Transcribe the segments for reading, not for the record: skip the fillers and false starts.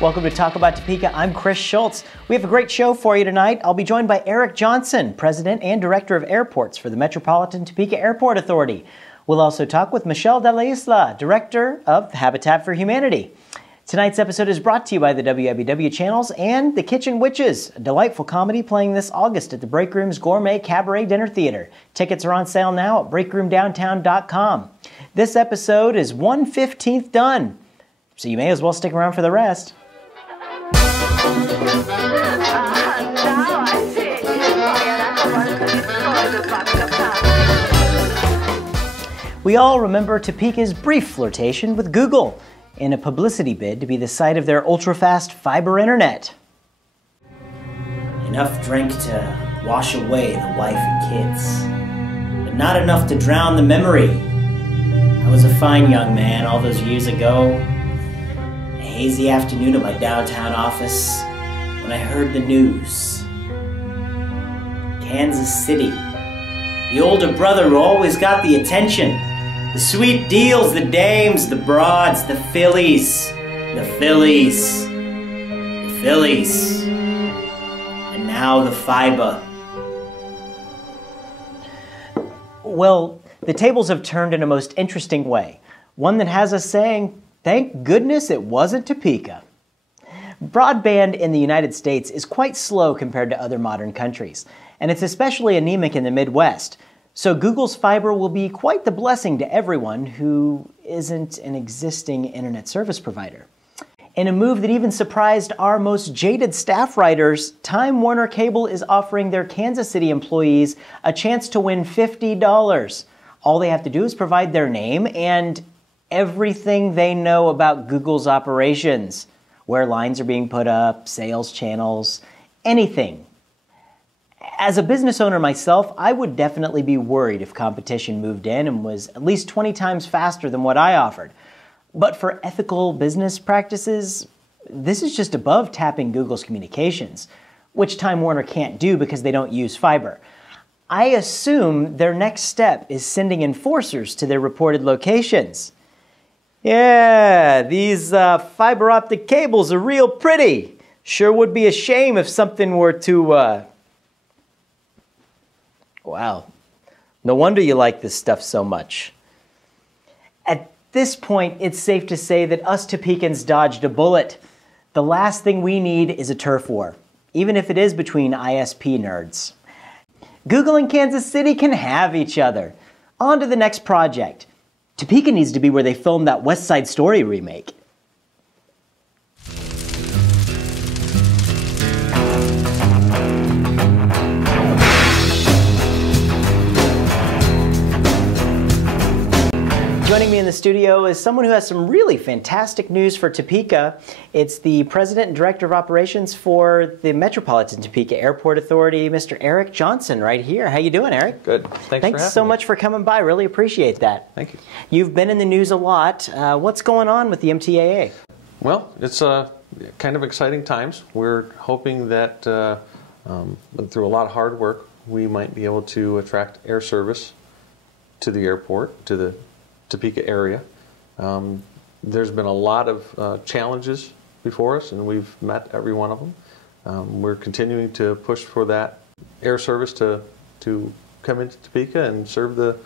Welcome to Talk About Topeka. I'm Chris Schultz. We have a great show for you tonight. I'll be joined by Eric Johnson, President and Director of Airports for the Metropolitan Topeka Airport Authority. We'll also talk with Michelle de la Isla, Director of Habitat for Humanity. Tonight's episode is brought to you by the WWW channels and The Kitchen Witches, a delightful comedy playing this August at the Break Room's Gourmet Cabaret Dinner Theater. Tickets are on sale now at breakroomdowntown.com. This episode is 1/15 done, so you may as well stick around for the rest. We all remember Topeka's brief flirtation with Google in a publicity bid to be the site of their ultra-fast fiber internet. Enough drink to wash away the wife and kids, but not enough to drown the memory. I was a fine young man all those years ago. A hazy afternoon at my downtown office when I heard the news. Kansas City. The older brother who always got the attention. The sweet deals, the dames, the broads, the fillies. The fillies. The fillies. And now the fiber. Well, the tables have turned in a most interesting way. One that has us saying, thank goodness it wasn't Topeka. Broadband in the United States is quite slow compared to other modern countries, and it's especially anemic in the Midwest. So Google's fiber will be quite the blessing to everyone who isn't an existing internet service provider. In a move that even surprised our most jaded staff writers, Time Warner Cable is offering their Kansas City employees a chance to win $50. All they have to do is provide their name and everything they know about Google's operations. Where lines are being put up, sales channels, anything. As a business owner myself, I would definitely be worried if competition moved in and was at least 20 times faster than what I offered. But for ethical business practices, this is just above tapping Google's communications, which Time Warner can't do because they don't use fiber. I assume their next step is sending enforcers to their reported locations. Yeah, these fiber optic cables are real pretty. Sure would be a shame if something were to, Wow, no wonder you like this stuff so much. At this point, it's safe to say that us Topekans dodged a bullet. The last thing we need is a turf war, even if it is between ISP nerds. Google and Kansas City can have each other. On to the next project. Topeka needs to be where they filmed that West Side Story remake. Joining me in the studio is someone who has some really fantastic news for Topeka. It's the President and Director of Operations for the Metropolitan Topeka Airport Authority, Mr. Eric Johnson, right here. How you doing, Eric? Good. Thanks so much for coming by. Really appreciate that. Thank you. You've been in the news a lot. What's going on with the MTAA? Well, it's kind of exciting times. We're hoping that through a lot of hard work, we might be able to attract air service to the airport, to the Topeka area. There's been a lot of challenges before us, and we've met every one of them. We're continuing to push for that air service to come into Topeka and serve the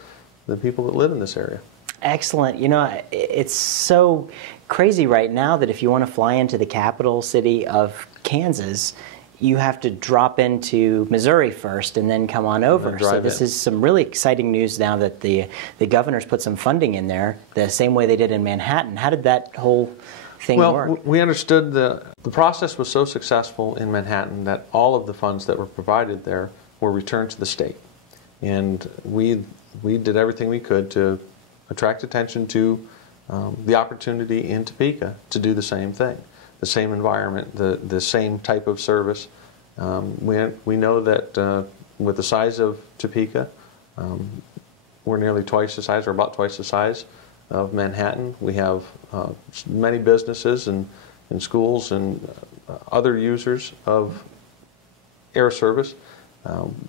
people that live in this area. Excellent. You know, it's so crazy right now that if you want to fly into the capital city of Kansas, you have to drop into Missouri first and then come on over. So this is some really exciting news now that the governor's put some funding in there, the same way they did in Manhattan. How did that whole thing work? Well, we understood the process was so successful in Manhattan that all of the funds that were provided there were returned to the state. And we did everything we could to attract attention to the opportunity in Topeka to do the same thing. The same environment, the same type of service. We know that with the size of Topeka, we're nearly twice the size, or about twice the size of Manhattan. We have many businesses and schools and other users of air service.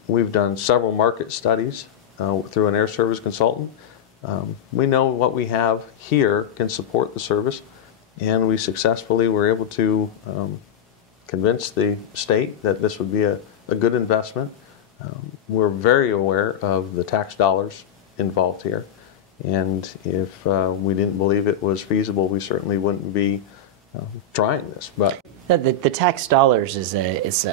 We've done several market studies through an air service consultant. We know what we have here can support the service, and we successfully were able to convince the state that this would be a good investment. We're very aware of the tax dollars involved here, and if we didn't believe it was feasible, we certainly wouldn't be trying this. But the tax dollars is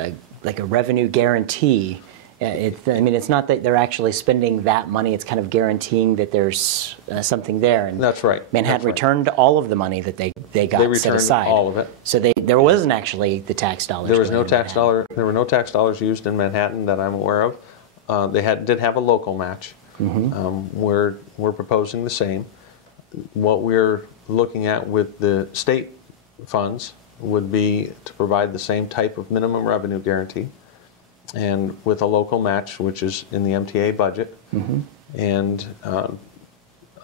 like a revenue guarantee. I mean, it's not that they're actually spending that money. It's kind of guaranteeing that there's something there. And that's right. Manhattan returned all of the money that they got set aside. All of it. So there wasn't actually the tax dollars. There was no tax dollar. There were no tax dollars used in Manhattan that I'm aware of. They did have a local match. We're proposing the same. What we're looking at with the state funds would be to provide the same type of minimum revenue guarantee, and with a local match, which is in the MTAA budget. And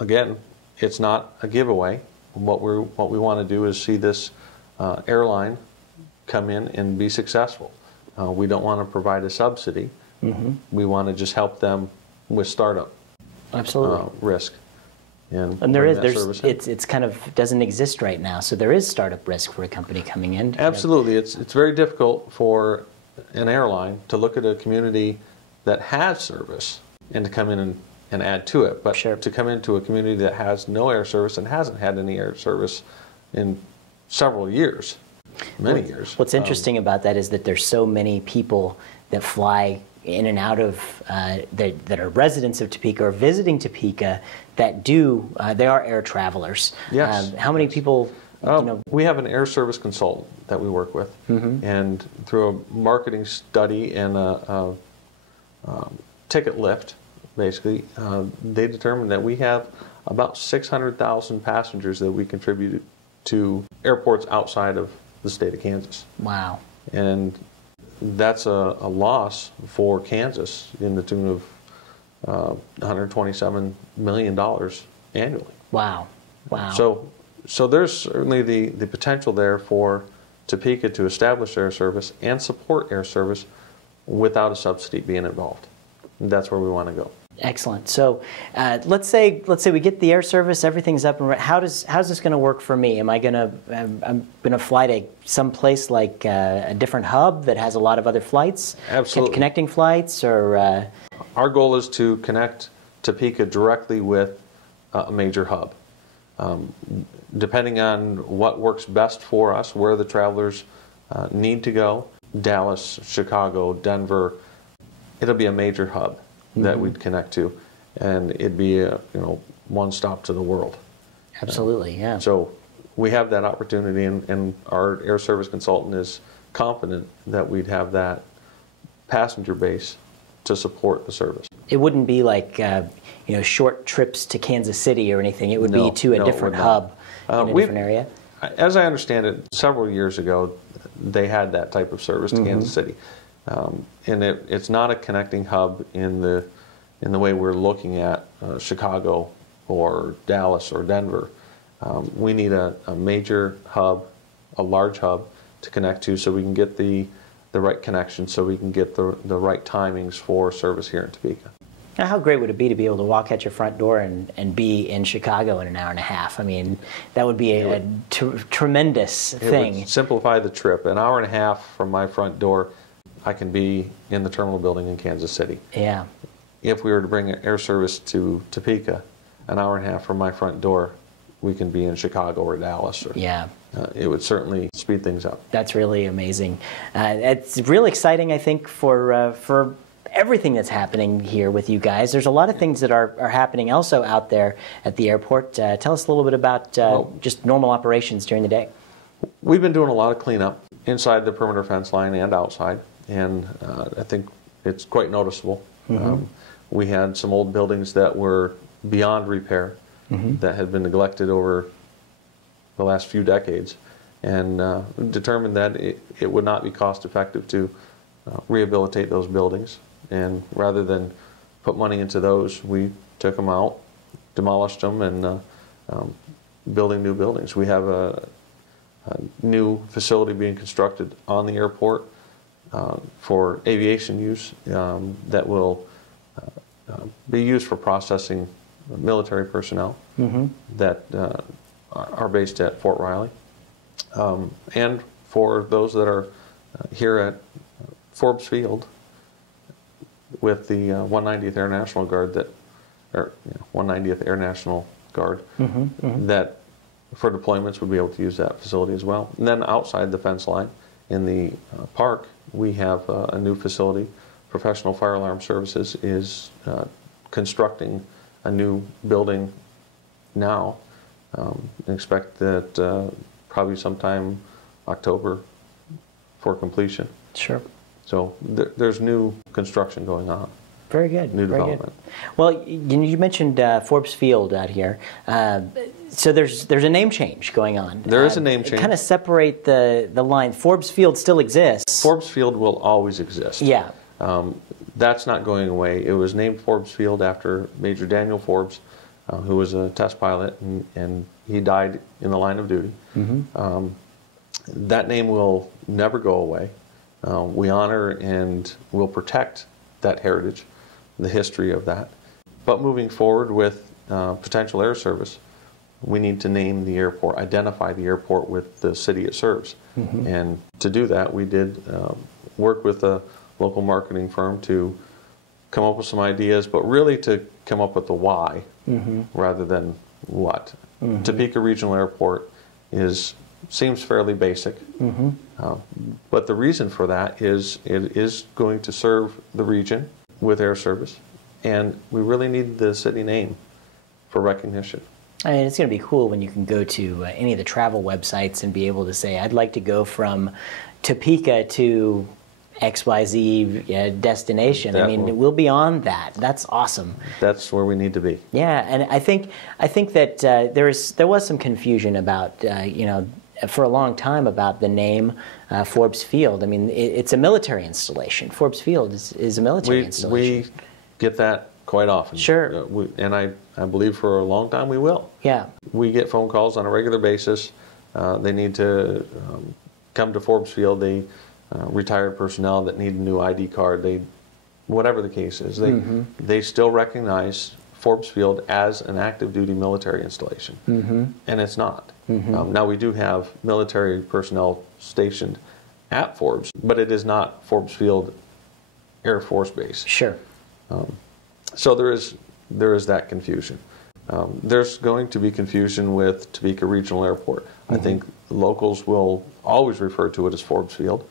again, it's not a giveaway. What we want to do is see this airline come in and be successful. We don't want to provide a subsidy. We want to just help them with startup risk. And it's kind of doesn't exist right now, so there is startup risk for a company coming in. Absolutely, it's very difficult for an airline to look at a community that has service and to come in and add to it, but to come into a community that has no air service and hasn't had any air service in several years, many years. What's interesting about that is that there's so many people that fly in and out of that are residents of Topeka or visiting Topeka that they are air travelers. Yes. How many people? We have an air service consultant that we work with, and through a marketing study and a ticket lift, basically, they determined that we have about 600,000 passengers that we contribute to airports outside of the state of Kansas. Wow. And that's a loss for Kansas in the tune of $127 million annually. Wow. Wow. So there's certainly the potential there for Topeka to establish air service and support air service without a subsidy being involved. And that's where we want to go. Excellent. So let's say we get the air service, everything's up and running. How's this going to work for me? I'm gonna fly to some place like a different hub that has a lot of other flights? Absolutely. Connecting flights, or our goal is to connect Topeka directly with a major hub. Depending on what works best for us, where the travelers need to go, Dallas, Chicago, Denver, it'll be a major hub that we'd connect to, and it'd be a one stop to the world. Absolutely, yeah. So we have that opportunity, and our air service consultant is confident that we'd have that passenger base to support the service. It wouldn't be like short trips to Kansas City or anything. It would be to a different hub in a different area. As I understand it, several years ago, they had that type of service to Kansas City. And it's not a connecting hub in the way we're looking at Chicago or Dallas or Denver. We need a major hub, a large hub to connect to, so we can get the right connection, so we can get the right timings for service here in Topeka. Now, how great would it be to be able to walk out your front door and be in Chicago in an hour and a half? I mean, that would be a tremendous thing. It would simplify the trip. An hour and a half from my front door, I can be in the terminal building in Kansas City. Yeah. If we were to bring air service to Topeka, an hour and a half from my front door, we can be in Chicago or Dallas. It would certainly speed things up. That's really amazing. It's really exciting, I think, for everything that's happening here with you guys. There's a lot of things that are happening also out there at the airport. Tell us a little bit about just normal operations during the day. We've been doing a lot of cleanup inside the perimeter fence line and outside, and I think it's quite noticeable. We had some old buildings that were beyond repair, that had been neglected over the last few decades, and determined that it would not be cost effective to rehabilitate those buildings. And rather than put money into those, we took them out, demolished them, and building new buildings. We have a new facility being constructed on the airport for aviation use that will be used for processing military personnel that are based at Fort Riley. And for those that are here at Forbes Field with the 190th Air National Guard, 190th Air National Guard, that for deployments would be able to use that facility as well. And then outside the fence line in the park, we have a new facility. Professional Fire Alarm Services is constructing a new building now. Expect that probably sometime October for completion. Sure. So there's new construction going on. Very good. New Very development. Good. Well, you mentioned Forbes Field out here. So there's a name change going on. There is a name change. Kind of separate the line. Forbes Field still exists. Forbes Field will always exist. Yeah. That's not going away. It was named Forbes Field after Major Daniel Forbes, who was a test pilot, and he died in the line of duty. That name will never go away. We honor and will protect that heritage, the history of that. But moving forward with potential air service, we need to name the airport, identify the airport with the city it serves. And to do that, we did work with a local marketing firm to come up with some ideas, but really to come up with the why rather than what. Topeka Regional Airport seems fairly basic, but the reason for that is it is going to serve the region with air service, and we really need the city name for recognition. I mean, it's going to be cool when you can go to any of the travel websites and be able to say, I'd like to go from Topeka to XYZ destination. I mean, we'll be on that. That's awesome. That's where we need to be. Yeah, and I think that there was some confusion about for a long time about the name Forbes Field. I mean, it's a military installation. Forbes Field is a military installation. We get that quite often. Sure. And I believe for a long time we will. Yeah. We get phone calls on a regular basis. They need to come to Forbes Field. They retired personnel that need a new ID card. Whatever the case is, they still recognize Forbes Field as an active duty military installation, and it's not. Now we do have military personnel stationed at Forbes, but it is not Forbes Field Air Force Base. Sure. So there is that confusion. There's going to be confusion with Topeka Regional Airport. I think locals will always refer to it as Forbes Field.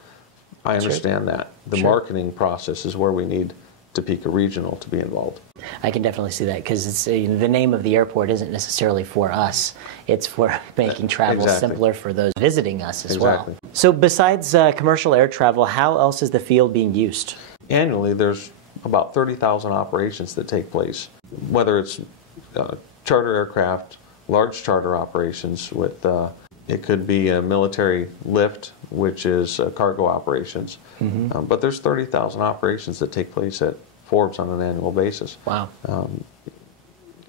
I understand that. The marketing process is where we need Topeka Regional to be involved. I can definitely see that, because it's the name of the airport isn't necessarily for us. It's for making travel simpler for those visiting us as well. So besides commercial air travel, how else is the field being used? Annually, there's about 30,000 operations that take place, whether it's charter aircraft, large charter operations with it could be a military lift, which is cargo operations. But there's 30,000 operations that take place at Forbes on an annual basis. Wow.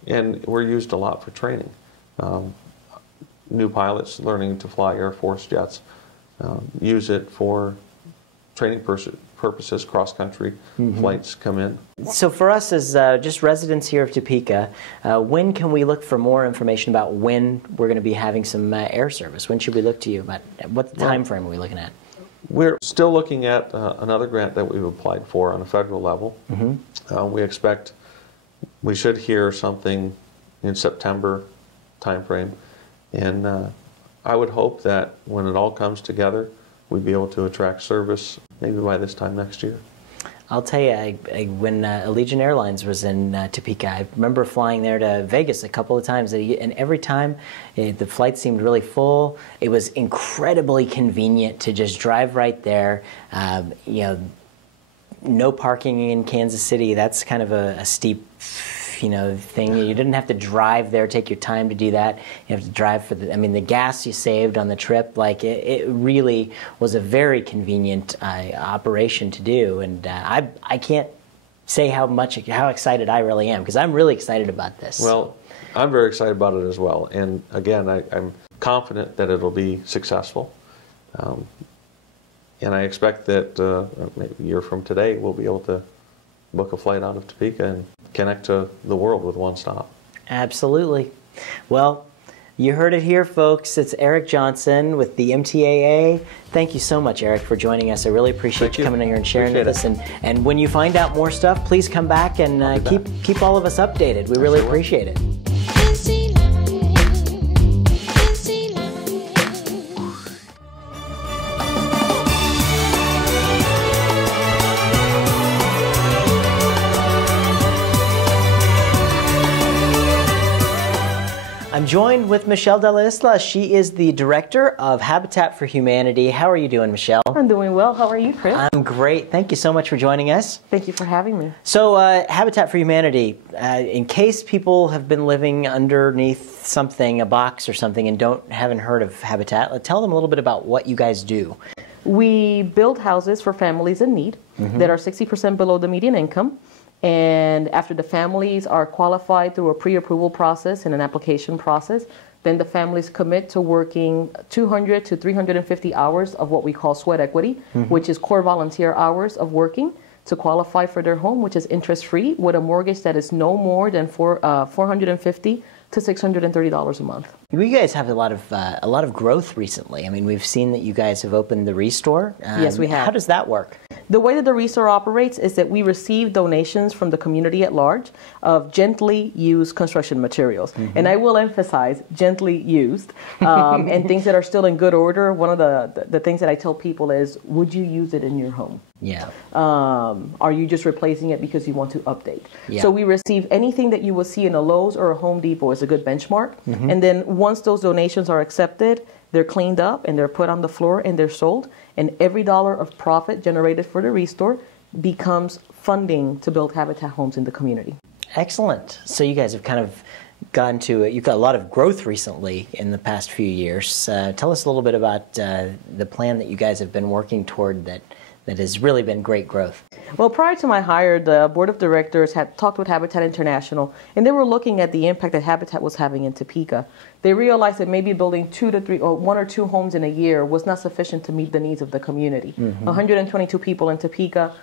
And we're used a lot for training. New pilots learning to fly Air Force jets use it for training purposes, cross-country flights come in. So for us as just residents here of Topeka, when can we look for more information about when we're going to be having some air service? When should we look to you about what time frame are we looking at? We're still looking at another grant that we've applied for on a federal level. We expect we should hear something in September timeframe, and I would hope that when it all comes together, we'd be able to attract service maybe by this time next year. I'll tell you, when Allegiant Airlines was in Topeka, I remember flying there to Vegas a couple of times, and every time the flight seemed really full. It was incredibly convenient to just drive right there. No parking in Kansas City. That's kind of a steep thing. You didn't have to drive there, take your time to do that. You have to drive for the gas you saved on the trip. Like it really was a very convenient operation to do, and I can't say how excited I really am, because I'm really excited about this. Well, I'm very excited about it as well, and again, I'm confident that it'll be successful, and I expect that maybe a year from today we'll be able to book a flight out of Topeka and connect to the world with one stop. Absolutely. Well, You heard it here, folks. It's Eric Johnson with the MTAA. Thank you so much, Eric, for joining us. I really appreciate you coming in here and sharing with us. And when you find out more stuff, please come back and keep all of us updated. We really appreciate it. I'm joined with Michelle de la Isla. She is the Director of Habitat for Humanity. How are you doing, Michelle? I'm doing well. How are you, Chris? I'm great. Thank you so much for joining us. Thank you for having me. So, Habitat for Humanity, in case people have been living underneath something, a box or something, and haven't heard of Habitat, tell them a little bit about what you guys do. We build houses for families in need that are 60% below the median income. And after the families are qualified through a pre-approval process and an application process, then the families commit to working 200 to 350 hours of what we call sweat equity, which is core volunteer hours of working to qualify for their home, which is interest-free with a mortgage that is no more than $450 to $630 a month. You guys have a lot of growth recently. I mean, we've seen that you guys have opened the Restore. Yes, we have. How does that work? The way that the Restore operates is that we receive donations from the community at large of gently used construction materials. And I will emphasize gently used and things that are still in good order. One of the things that I tell people is, would you use it in your home? Yeah. Are you just replacing it because you want to update? Yeah. So we receive anything that you will see in a Lowe's or a Home Depot as a good benchmark. And then once those donations are accepted, they're cleaned up and they're put on the floor and they're sold. And every dollar of profit generated for the Restore becomes funding to build Habitat homes in the community. Excellent. So you guys have kind of you've got a lot of growth recently in the past few years. Tell us a little bit about the plan that you guys have been working toward that has really been great growth. Well, prior to my hire, the board of directors had talked with Habitat International, and they were looking at the impact that Habitat was having in Topeka. They realized that maybe building 2 to 3 or 1 or 2 homes in a year was not sufficient to meet the needs of the community. 122 people in Topeka,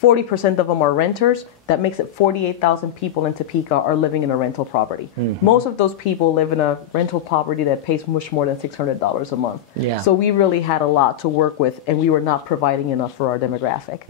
40% of them are renters. That makes it 48,000 people in Topeka are living in a rental property. Most of those people live in a rental property that pays much more than $600 a month. Yeah. So we really had a lot to work with, and we were not providing enough for our demographic.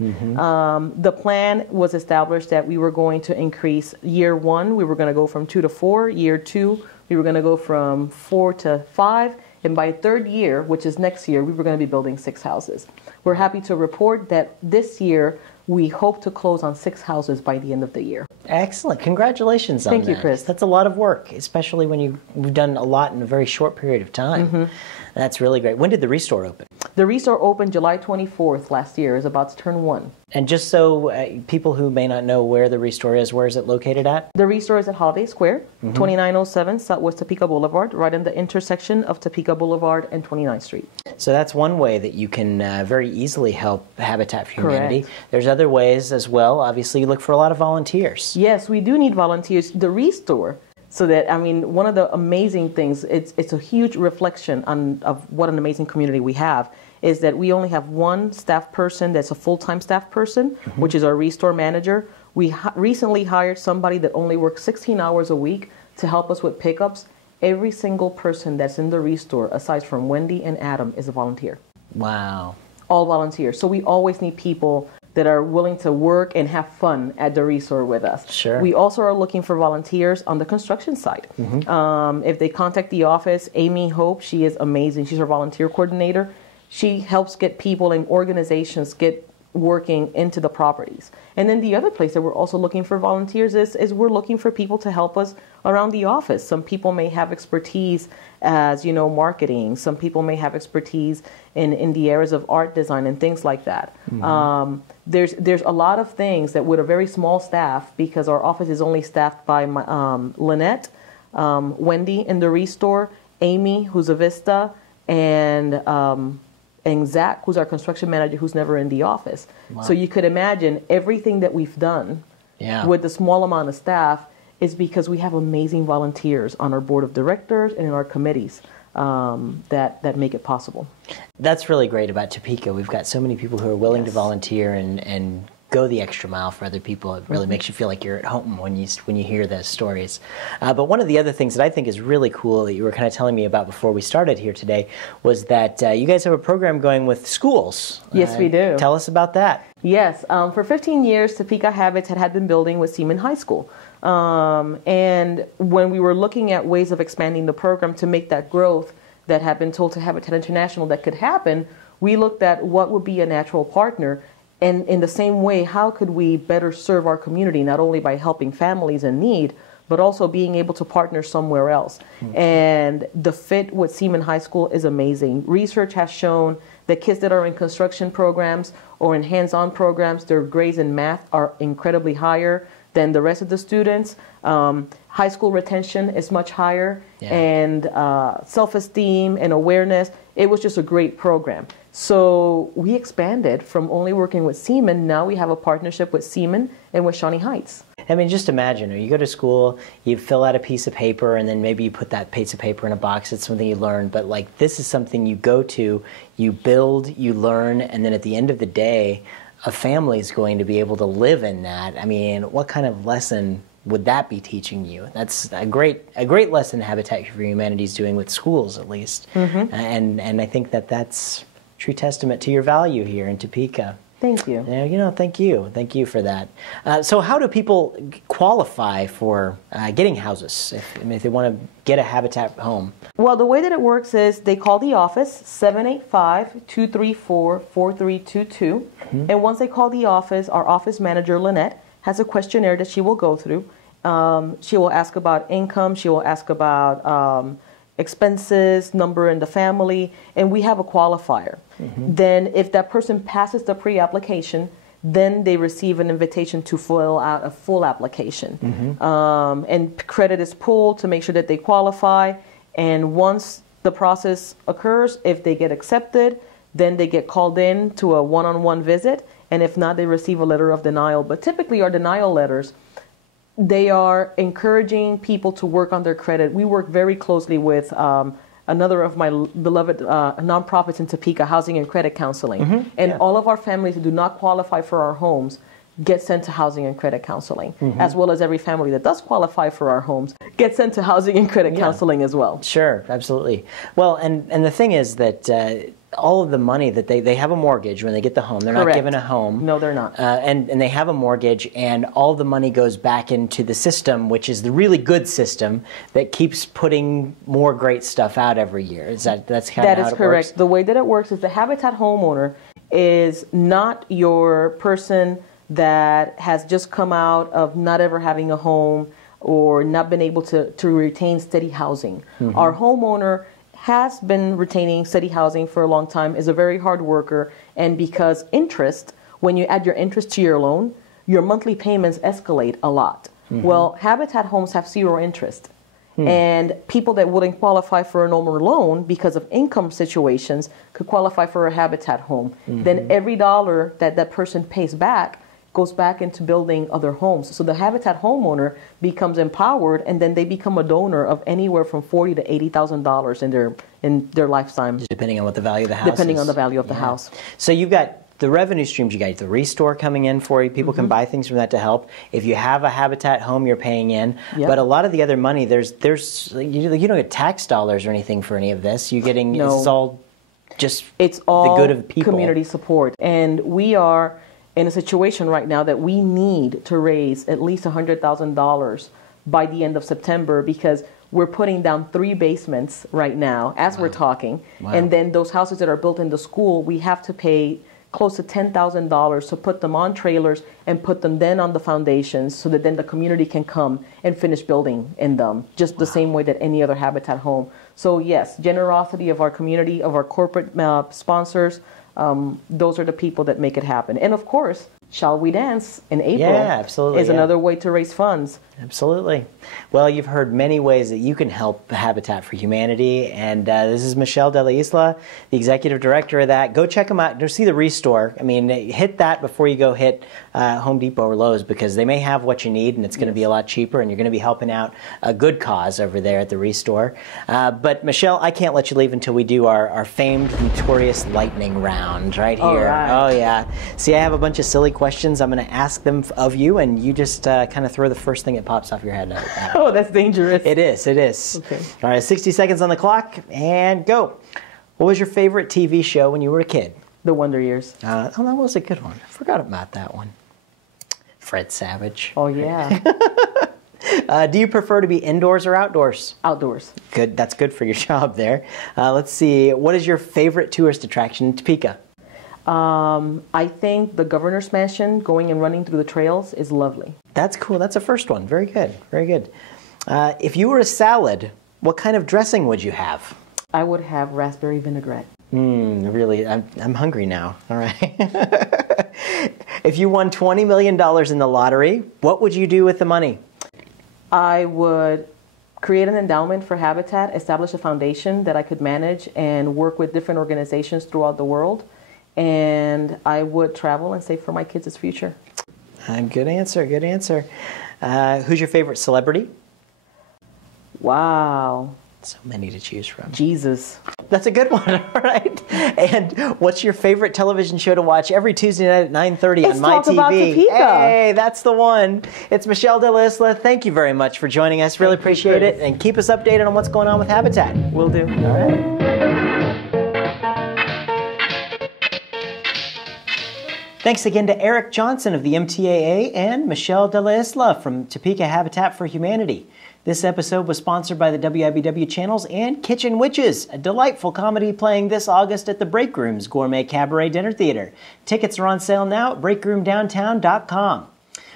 The plan was established that we were going to increase year 1, we were going to go from 2 to 4. Year 2, we were going to go from 4 to 5. And by 3rd year, which is next year, we were going to be building 6 houses. We're happy to report that this year, we hope to close on 6 houses by the end of the year. Excellent. Congratulations on that. Thank you, Chris. That's a lot of work, especially when you've done a lot in a very short period of time. That's really great. When did the Restore open? The Restore opened July 24th last year. It's about to turn 1. And just so people who may not know where the Restore is, where is it located at? The Restore is at Holiday Square, 2907 Southwest Topeka Boulevard, right in the intersection of Topeka Boulevard and 29th Street. So that's one way that you can very easily help Habitat for Humanity. Correct. There's other ways as well. Obviously, you look for a lot of volunteers. Yes, we do need volunteers. The Restore, so that, I mean, one of the amazing things, it's a huge reflection of what an amazing community we have, is that we only have 1 staff person that's a full-time staff person, which is our Restore manager. We recently hired somebody that only works 16 hours a week to help us with pickups. Every single person that's in the Restore, aside from Wendy and Adam, is a volunteer. Wow. All volunteers. So we always need people that are willing to work and have fun at the Restore with us. Sure. We also are looking for volunteers on the construction side. If they contact the office, Amy Hope, she is amazing. She's our volunteer coordinator. She helps get people and organizations get working into the properties. And then the other place that we're also looking for volunteers is we're looking for people to help us around the office. Some people may have expertise as, marketing. Some people may have expertise in the areas of art design and things like that. There's a lot of things that with a very small staff, because our office is only staffed by Lynette, Wendy in the Restore, Amy, who's a Vista, and Zach, who's our construction manager, who's never in the office. Wow. So you could imagine everything that we've done with the small amount of staff is because we have amazing volunteers on our board of directors and in our committees that make it possible. That's really great about Topeka. We've got so many people who are willing to volunteer and go the extra mile for other people. It really makes you feel like you're at home when you hear those stories. But one of the other things that I think is really cool that you were kind of telling me about before we started here today was that you guys have a program going with schools. Yes, we do. Tell us about that. Yes, for 15 years, Topeka Habitat had been building with Seaman High School. And when we were looking at ways of expanding the program to make that growth that had been told to Habitat International that could happen, we looked at what would be a natural partner. And in the same way, how could we better serve our community, not only by helping families in need, but also being able to partner somewhere else. And the fit with Seaman High School is amazing. Research has shown that kids that are in construction programs or in hands-on programs, their grades in math are incredibly higher than the rest of the students. High school retention is much higher, and self-esteem and awareness. It was just a great program. So we expanded from only working with Seaman. Now we have a partnership with Seaman and with Shawnee Heights. I mean, just imagine, you go to school, you fill out a piece of paper, and then maybe you put that piece of paper in a box. It's something you learn, but like this is something you go to, you build, you learn, and then at the end of the day, a family is going to be able to live in that. I mean, what kind of lesson would that be teaching you? That's a great lesson Habitat for Humanity is doing with schools, at least. And I think that's true testament to your value here in Topeka. Thank you. Thank you for that. So how do people qualify for getting houses if they want to get a Habitat home? Well, the way that it works is they call the office, 785-234-4322. And once they call the office, our office manager, Lynette, has a questionnaire that she will go through. She will ask about income. She will ask about expenses, number in the family, and we have a qualifier. Then if that person passes the pre-application, then they receive an invitation to fill out a full application. And credit is pulled to make sure that they qualify. And once the process occurs, if they get accepted, then they get called in to a one-on-one visit. And if not, they receive a letter of denial. But typically our denial letters, they are encouraging people to work on their credit. We work very closely with another of my beloved nonprofits in Topeka, Housing and Credit Counseling. All of our families who do not qualify for our homes get sent to Housing and Credit Counseling, as well as every family that does qualify for our homes gets sent to Housing and Credit Counseling as well. Sure, absolutely. Well, and the thing is that all of the money that they have a mortgage when they get the home. They're not given a home. No, they're not. And they have a mortgage, and all the money goes back into the system, which is the really good system that keeps putting more great stuff out every year. That's kind of how it works? That is correct. The way that it works is the Habitat homeowner is not your person that has just come out of not ever having a home or not been able to retain steady housing. Our homeowner has been retaining steady housing for a long time, is a very hard worker, and because interest, when you add your interest to your loan, your monthly payments escalate a lot. Well, Habitat homes have zero interest. And people that wouldn't qualify for a normal loan because of income situations could qualify for a Habitat home. Then every dollar that that person pays back goes back into building other homes. So the Habitat homeowner becomes empowered, and then they become a donor of anywhere from $40,000 to $80,000 in their lifetime. Depending on what the value of the house is. Depending on the value of the house. So you've got the revenue streams. You got the Restore coming in for you. People can buy things from that to help. If you have a Habitat home, you're paying in. But a lot of the other money, you don't get tax dollars or anything for any of this. You're getting this is all just it's all the good of people. Community support, and we are in a situation right now that we need to raise at least $100,000 by the end of September, because we're putting down 3 basements right now as we're talking. And then those houses that are built in the school, we have to pay close to $10,000 to put them on trailers and put them then on the foundations so that then the community can come and finish building in them, just the same way that any other Habitat home. So yes, generosity of our community, of our corporate sponsors, those are the people that make it happen. And of course, Shall We Dance in April is another way to raise funds. Absolutely. Well, you've heard many ways that you can help Habitat for Humanity, and this is Michelle de la Isla, the executive director of that. Go check them out. Go see the Restore. I mean, hit that before you go hit Home Depot or Lowe's, because they may have what you need, and it's going to be a lot cheaper, and you're going to be helping out a good cause over there at the Restore. But Michelle, I can't let you leave until we do our famed, notorious lightning round right here. All right. Oh, yeah. See, I have a bunch of silly questions. I'm going to ask them of you, and you just kind of throw the first thing that pops off your head at Oh, that's dangerous. It is, it is. Okay. All right, 60 seconds on the clock, and go. What was your favorite TV show when you were a kid? The Wonder Years. Oh, that was a good one. I forgot about that one. Fred Savage. Oh, yeah. Do you prefer to be indoors or outdoors? Outdoors. Good. That's good for your job there. Let's see. What is your favorite tourist attraction in Topeka? I think the governor's mansion, going and running through the trails, is lovely. That's cool. That's the first one. Very good. Very good. If you were a salad, what kind of dressing would you have? I would have raspberry vinaigrette. Really, I'm hungry now. All right. If you won $20 million in the lottery, what would you do with the money? I would create an endowment for Habitat, establish a foundation that I could manage and work with different organizations throughout the world. And I would travel and save for my kids' future. Good answer, good answer. Who's your favorite celebrity? Wow. So many to choose from. Jesus. That's a good one, all right. And what's your favorite television show to watch every Tuesday night at 9:30 on Talk About MyTV? Topeka. Hey, that's the one. It's Michelle de la Isla. Thank you very much for joining us. Really appreciate it. And keep us updated on what's going on with Habitat. Will do. All right. Thanks again to Eric Johnson of the MTAA and Michelle de la Isla from Topeka Habitat for Humanity. This episode was sponsored by the WIBW channels and Kitchen Witches, a delightful comedy playing this August at the Break Room's Gourmet Cabaret Dinner Theater. Tickets are on sale now at breakroomdowntown.com.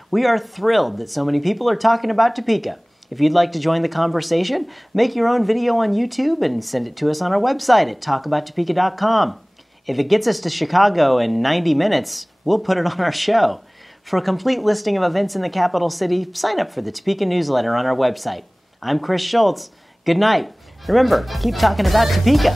We are thrilled that so many people are talking about Topeka. If you'd like to join the conversation, make your own video on YouTube and send it to us on our website at talkabouttopeka.com. If it gets us to Chicago in 90 minutes, we'll put it on our show. For a complete listing of events in the capital city, sign up for the Topeka newsletter on our website. I'm Chris Schultz. Good night. Remember, keep talking about Topeka.